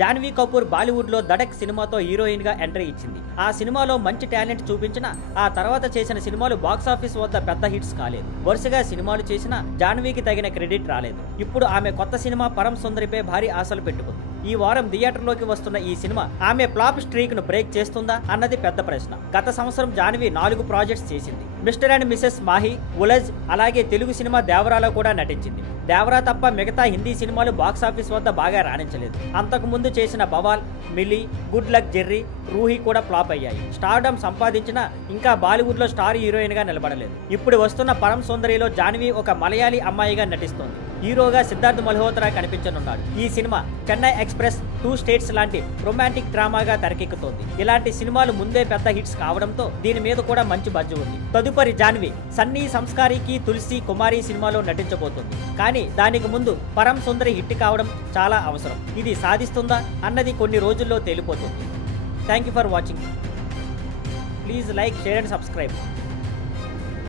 జాన్వీ కపూర్ బాలీవుడ్ లో దడక్ సినిమాతో హీరోయిన్ గా ఎంట్రీ ఇచ్చింది. ఆ సినిమాలో మంచి టాలెంట్ చూపించిన ఆ తర్వాత చేసిన సినిమాలు బాక్సాఫీస్ వద్ద పెద్ద హిట్స్ కాలేదు. వరుసగా సినిమాలు చేసిన జాన్వీకి తగిన క్రెడిట్ రాలేదు. ఇప్పుడు ఆమె కొత్త సినిమా పరం సుందరిపై భారీ ఆశలు పెట్టుకుంది. ఈ వారం థియేటర్లోకి వస్తున్న ఈ సినిమా ఆమె ఫ్లాప్ స్ట్రీక్ ను బ్రేక్ చేస్తుందా అన్నది పెద్ద ప్రశ్న. గత సంవత్సరం జాన్వీ 4 ప్రాజెక్ట్స్ చేసింది. Mister and Mrs Mahe, Ulajh, అలాగే తెలుగు సినిమా దేవరాలో కూడా నటించింది. దేవరా తప్ప మిగతా హిందీ సినిమాలు బాక్సాఫీస్ వద్ద బాగా రాణించలేదు. అంతకు ముందు చేసిన Bawaal, Mili, good luck Jerry, Roohi కూడా ఫ్లాప్ అయ్యాయి. స్టార్డమ్ సంపాదించినా ఇంకా బాలీవుడ్ లో స్టార్ హీరోయిన్ గా నిలబడలేదు. ఇప్పుడు వస్తున్న పరం సుందరిలో జాన్వీ ఒక మలయాళీ అమ్మాయిగా నటిస్తోంది. హీరోగా సిద్ధార్థ్ మల్హోత్రా కనిపించనున్నాడు. ఈ సినిమా చెన్నై ఎక్స్ప్రెస్, 2 స్టేట్స్ లాంటి రొమాంటిక్ డ్రామాగా తెరకెక్కుతోంది. ఇలాంటి సినిమాలు ముందే పెద్ద హిట్స్ కావడంతో దీని మీద కూడా మంచి బజ్జు ఉంది. తదుపరి జాన్వీ సన్నీ సంస్కారికి, తులసి కుమారి సినిమాలో నటించబోతుంది. కానీ దానికి ముందు పరం సుందరి హిట్ కావడం చాలా అవసరం. ఇది సాధిస్తుందా అన్నది కొన్ని రోజుల్లో తేలిపోతుంది. Thank you for watching. Please like, share and subscribe.